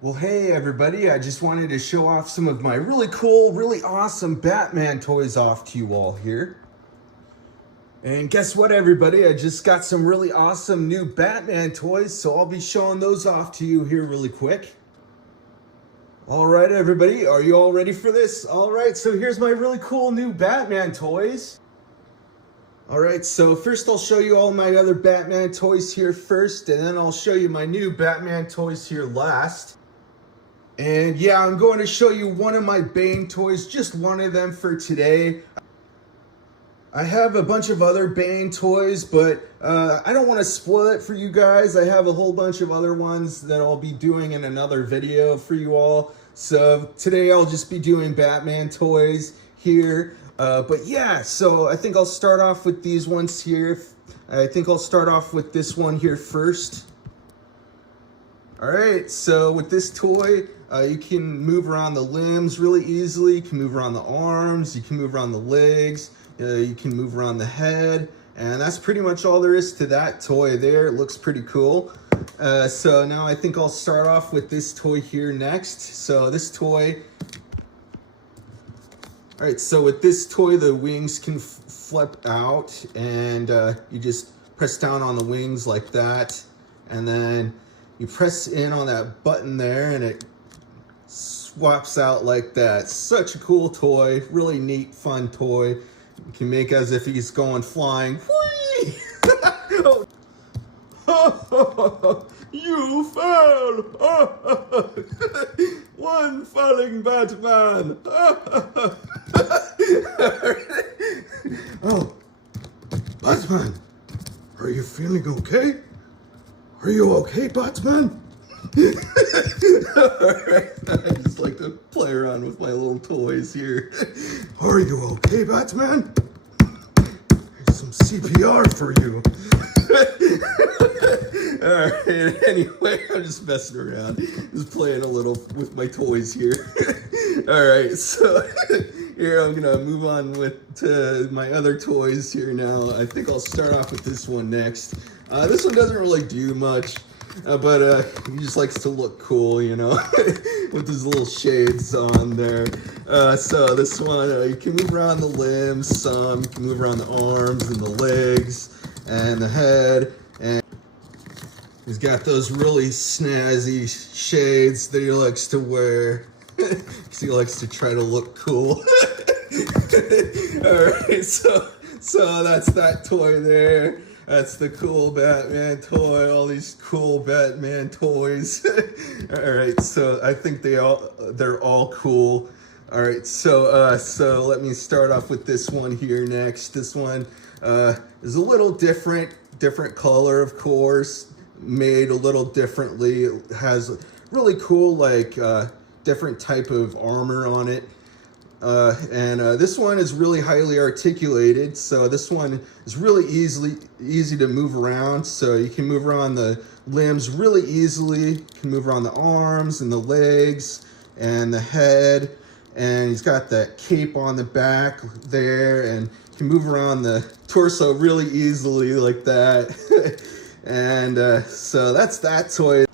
Well, hey everybody, I just wanted to show off some of my really cool, really awesome Batman toys off to you all here. And guess what everybody, I just got some really awesome new Batman toys, so I'll be showing those off to you here really quick. Alright everybody, are you all ready for this? Alright, so here's my really cool new Batman toys. Alright, so first I'll show you all my other Batman toys here first, and then I'll show you my new Batman toys here last. And yeah, I'm going to show you one of my Bane toys, just one of them for today. I have a bunch of other Bane toys, but I don't want to spoil it for you guys. I have a whole bunch of other ones that I'll be doing in another video for you all. So today I'll just be doing Batman toys here. But yeah, so I think I'll start off with these ones here. I think I'll start off with this one here first. Alright, so with this toy, you can move around the limbs really easily. You can move around the arms, you can move around the legs, you can move around the head, and that's pretty much all there is to that toy there. It looks pretty cool. So now I think I'll start off with this toy here next. So this toy, alright, so with this toy the wings can flip out, and you just press down on the wings like that, and then you press in on that button there and it swaps out like that. Such a cool toy, really neat, fun toy. You can make as if he's going flying. Whee! Oh. You fell! One falling Batman! Oh, Batman, are you feeling okay? Are you okay, Batman? Alright, I just like to play around with my little toys here. Are you okay, Batman? Here's some CPR for you. Alright, anyway, I'm just messing around. Just playing a little with my toys here. Alright, so here I'm gonna move on to my other toys here now. I think I'll start off with this one next. This one doesn't really do much, but he just likes to look cool, you know, with his little shades on there. So this one, you can move around the limbs some, you can move around the arms and the legs and the head, and he's got those really snazzy shades that he likes to wear, because he likes to try to look cool. Alright, so that's that toy there. That's the cool Batman toy, all these cool Batman toys. Alright, so I think they're all cool. Alright, so let me start off with this one here next. This one is a little different color, of course, made a little differently. It has really cool, like, different type of armor on it. And this one is really highly articulated, so this one is really easy to move around. So you can move around the limbs really easily. You can move around the arms and the legs and the head, and he's got that cape on the back there, and you can move around the torso really easily like that. And so that's that toy.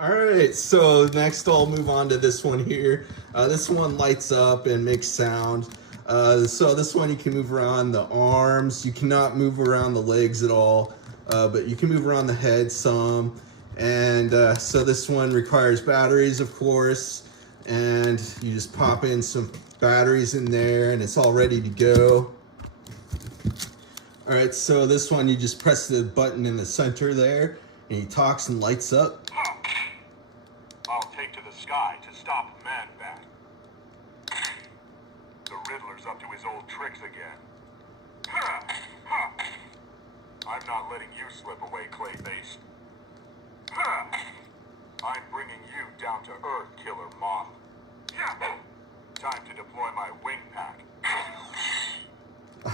Alright, so next I'll move on to this one here. This one lights up and makes sound. So this one you can move around the arms. You cannot move around the legs at all, but you can move around the head some. And so this one requires batteries, of course. And you just pop in some batteries in there and it's all ready to go. Alright, so this one you just press the button in the center there and he talks and lights up. I'll take to the sky to stop Man-Bat. The Riddler's up to his old tricks again. I'm not letting you slip away, Clayface. I'm bringing you down to Earth, Killer Moth. Time to deploy my wing pack.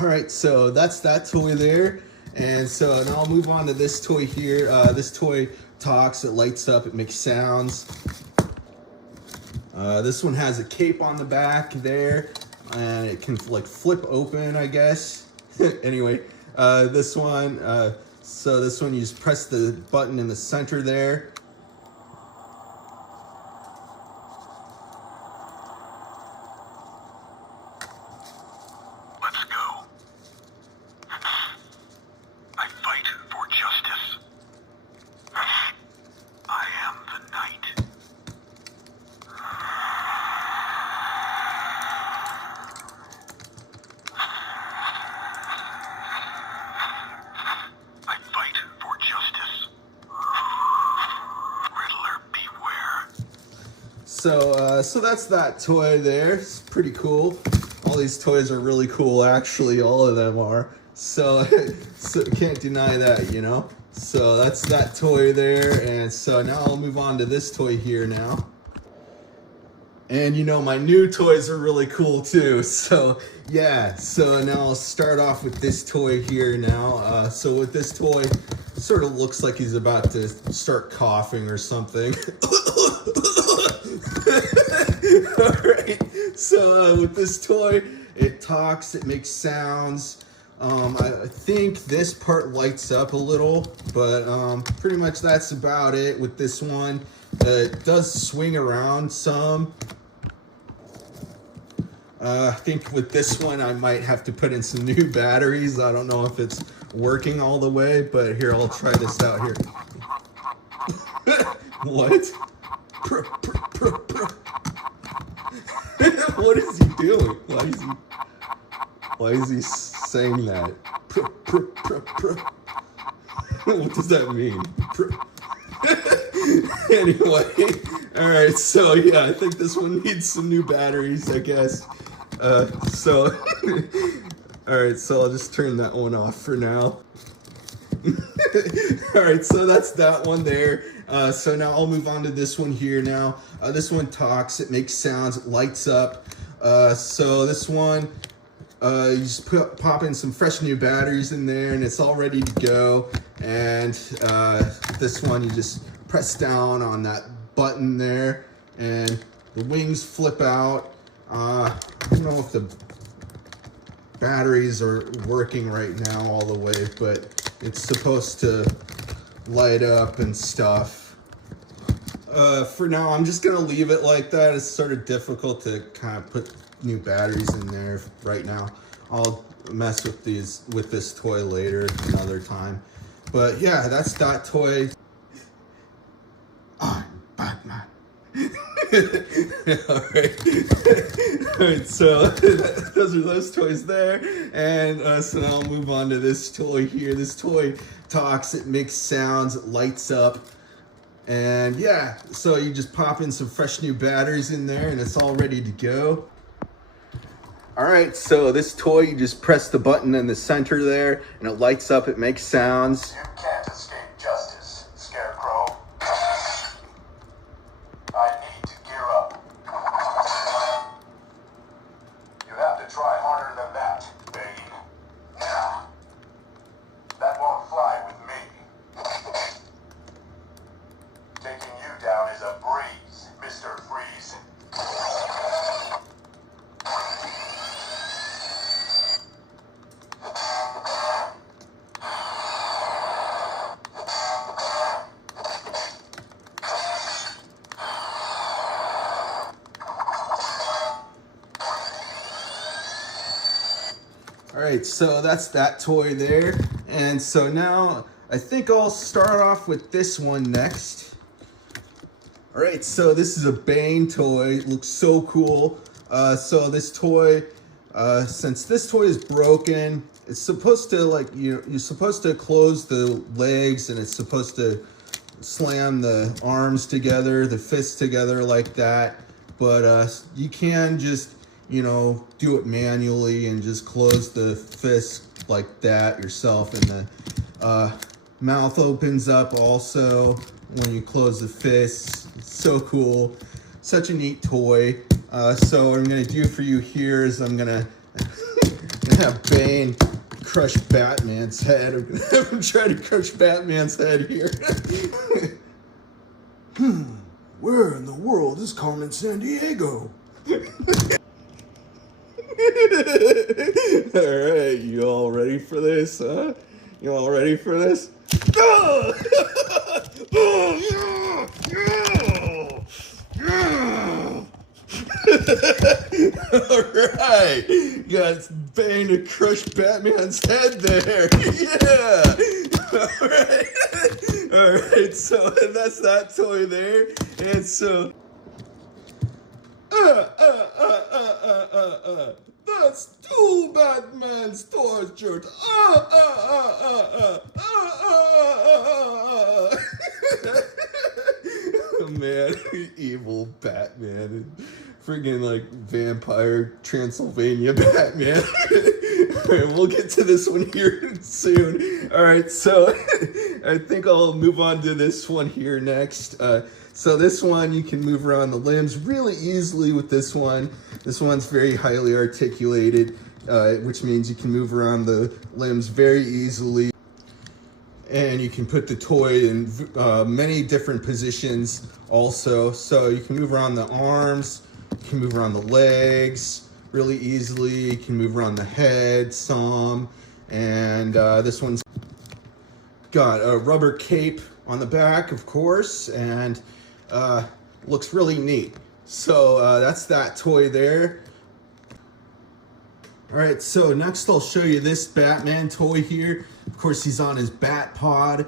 Alright, so that's that toy there. And so now I'll move on to this toy here. This toy talks, it lights up, it makes sounds. This one has a cape on the back there, and it can like flip open, I guess. Anyway, this one, so this one you just press the button in the center there. So that's that toy there. It's pretty cool. All these toys are really cool, actually. All of them are. So can't deny that, you know. So that's that toy there. And so now I'll move on to this toy here now. And you know, my new toys are really cool too. So yeah, so now I'll start off with this toy here now. So with this toy, it sort of looks like he's about to start coughing or something. Alright, so with this toy, it talks, it makes sounds. I think this part lights up a little, but pretty much that's about it with this one. It does swing around some. I think with this one I might have to put in some new batteries. I don't know if it's working all the way, but here, I'll try this out here. What? What is he doing? Why is he saying that? What does that mean? Anyway, alright, so yeah, I think this one needs some new batteries, I guess. Alright, so I'll just turn that one off for now. Alright, so that's that one there. So now I'll move on to this one here now. This one talks, it makes sounds, it lights up. So this one, you just pop in some fresh new batteries in there and it's all ready to go. And this one, you just press down on that button there and the wings flip out. I don't know if the batteries are working right now all the way, but it's supposed to light up and stuff. For now, I'm just gonna leave it like that. It's sort of difficult to kind of put new batteries in there right now. I'll mess with this toy later another time. But yeah, that's that toy. I'm Batman. Alright, so those are those toys there. And so now I'll move on to this toy here. This toy talks, it makes sounds, it lights up. And yeah, so you just pop in some fresh new batteries in there and it's all ready to go. Alright, so this toy, you just press the button in the center there and it lights up, it makes sounds. You can't escape justice, Scarecrow. I need to gear up. You have to try harder than that, Bane. That won't fly with me. Taking you down is a breeze, Mr. Freeze. Alright, so that's that toy there. And so now I think I'll start off with this one next. Alright, so this is a Bane toy. It looks so cool. So this toy, since this toy is broken, it's supposed to, like, you're supposed to close the legs and it's supposed to slam the arms together, the fists together like that. But you can just, you know, do it manually and just close the fist like that yourself. And the mouth opens up also when you close the fists. It's so cool. Such a neat toy. So what I'm going to do for you here is I'm going to have Bane crush Batman's head. I'm going to have him try to crush Batman's head here. Where in the world is Carmen Sandiego? Alright, you all ready for this, huh? You all ready for this? Oh! Oh, yeah! Yeah! Alright, you got Bane to crush Batman's head there. Yeah! Alright, so that's that toy there. And so that's two Batmans tortured. man, evil Batman, and friggin' like vampire Transylvania Batman. Alright, we'll get to this one here soon. Alright, so I think I'll move on to this one here next. So this one, you can move around the limbs really easily with this one. This one's very highly articulated, which means you can move around the limbs very easily. And you can put the toy in many different positions also. So you can move around the arms, you can move around the legs really easily. You can move around the head some. And this one's got a rubber cape on the back, of course, and looks really neat. So that's that toy there. All right, so next I'll show you this Batman toy here. Of course, he's on his bat pod,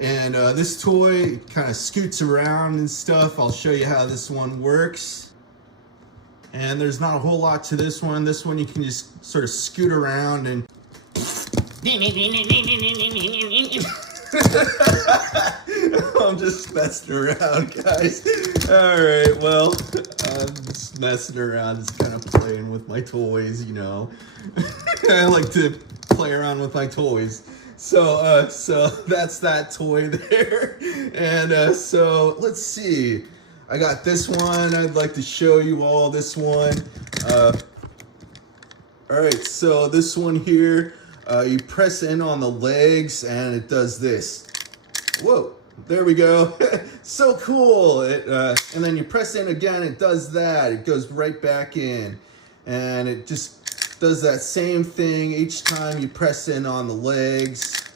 and this toy kind of scoots around and stuff. I'll show you how this one works. And there's not a whole lot to this one. This one you can just sort of scoot around and I'm just messing around, guys. Alright, well, I'm just messing around, just kind of playing with my toys, you know. I like to play around with my toys. So that's that toy there. And so let's see. I got this one. I'd like to show you all this one. Alright, so this one here, you press in on the legs and it does this. Whoa, there we go. So cool. And then you press in again, it does that. It goes right back in. And it just does that same thing each time you press in on the legs.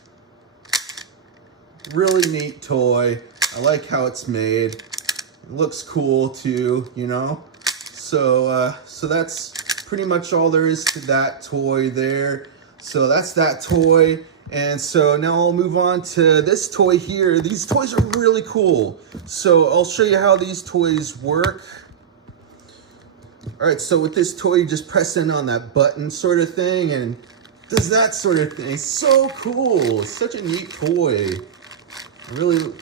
Really neat toy. I like how it's made. It looks cool too, you know. So that's pretty much all there is to that toy there. So that's that toy. And so now I'll move on to this toy here. These toys are really cool. So I'll show you how these toys work. All right, so with this toy, you just press in on that button sort of thing and it does that sort of thing. So cool. It's such a neat toy. I really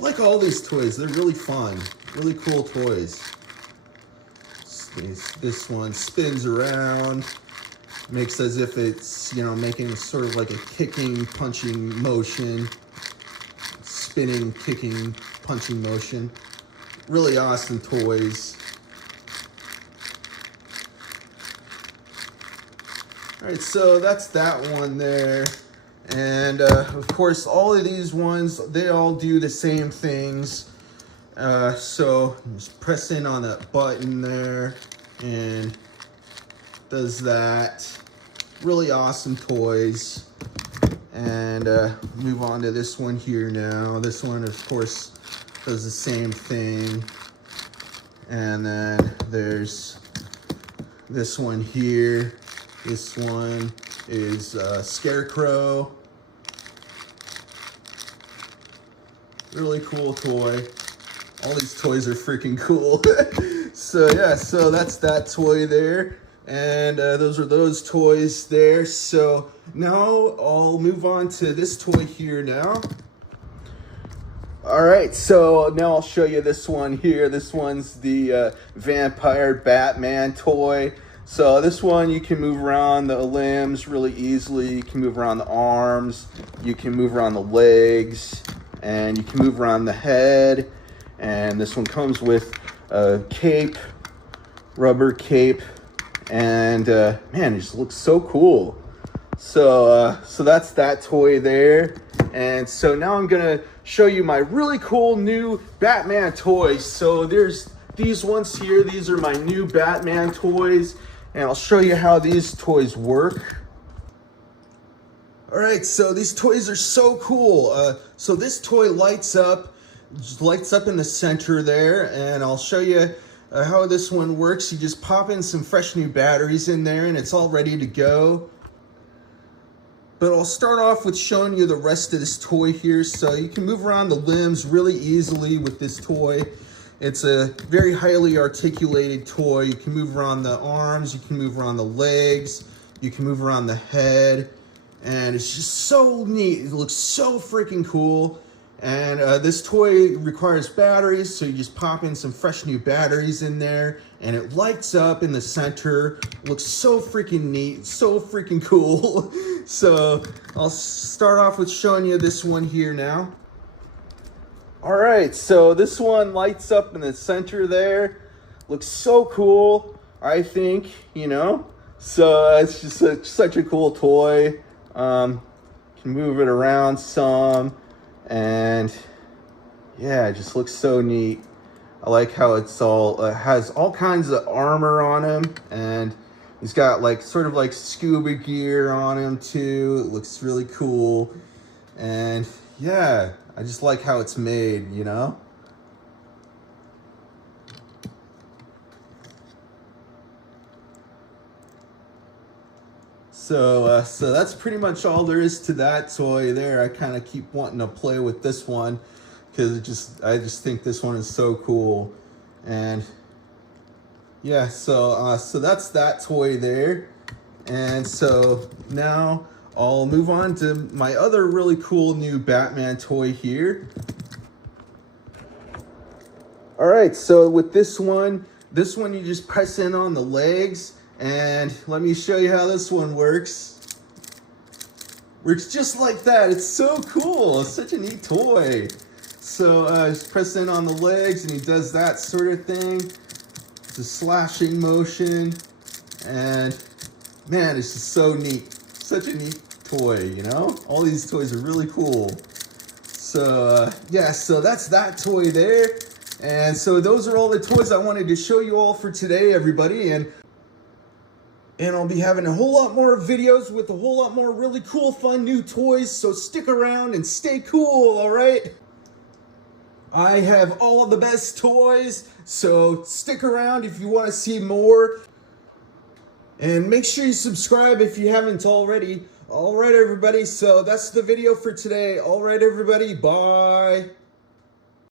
like all these toys. They're really fun. Really cool toys. This one spins around. Makes as if it's, you know, making sort of like a kicking, punching motion. Spinning, kicking, punching motion. Really awesome toys. Alright, so that's that one there. And of course, all of these ones, they all do the same things. So just press in on that button there and does that. Really awesome toys. And move on to this one here now. This one, of course, does the same thing. And then there's this one here. This one is Scarecrow. Really cool toy. All these toys are freaking cool. So yeah, so that's that toy there. And those are those toys there. So now I'll move on to this toy here now. All right, so now I'll show you this one here. This one's the Vampire Batman toy. So this one, you can move around the limbs really easily. You can move around the arms. You can move around the legs. And you can move around the head. And this one comes with a cape, rubber cape. And man, it just looks so cool. So that's that toy there. And so now I'm gonna show you my really cool new Batman toys. So there's these ones here. These are my new Batman toys. And I'll show you how these toys work. All right, so these toys are so cool. So this toy lights up in the center there, and I'll show you how this one works. You just pop in some fresh new batteries in there and it's all ready to go. But I'll start off with showing you the rest of this toy here. So you can move around the limbs really easily with this toy. It's a very highly articulated toy. You can move around the arms, you can move around the legs, you can move around the head, and it's just so neat. It looks so freaking cool. And this toy requires batteries, so you just pop in some fresh new batteries in there, and it lights up in the center. Looks so freaking neat, so freaking cool. So I'll start off with showing you this one here now. All right, so this one lights up in the center there. Looks so cool, I think, you know. So it's just such a cool toy. Can move it around some. And yeah, it just looks so neat. I like how it's all has all kinds of armor on him, and he's got like sort of like scuba gear on him too. It looks really cool. And yeah, I just like how it's made, you know. So that's pretty much all there is to that toy there. I kind of keep wanting to play with this one because I just think this one is so cool. And yeah, so that's that toy there. And so now I'll move on to my other really cool new Batman toy here. All right, so with this one you just press in on the legs. And let me show you how this one works. Works just like that. It's so cool. It's such a neat toy. So just press in on the legs and he does that sort of thing. It's a slashing motion. And man, it's just so neat. Such a neat toy, you know? All these toys are really cool. So yeah, so that's that toy there. And so those are all the toys I wanted to show you all for today, everybody. And I'll be having a whole lot more videos with a whole lot more really cool, fun new toys. So stick around and stay cool, all right? I have all of the best toys, so stick around if you want to see more. And make sure you subscribe if you haven't already. All right, everybody, so that's the video for today. All right, everybody, bye.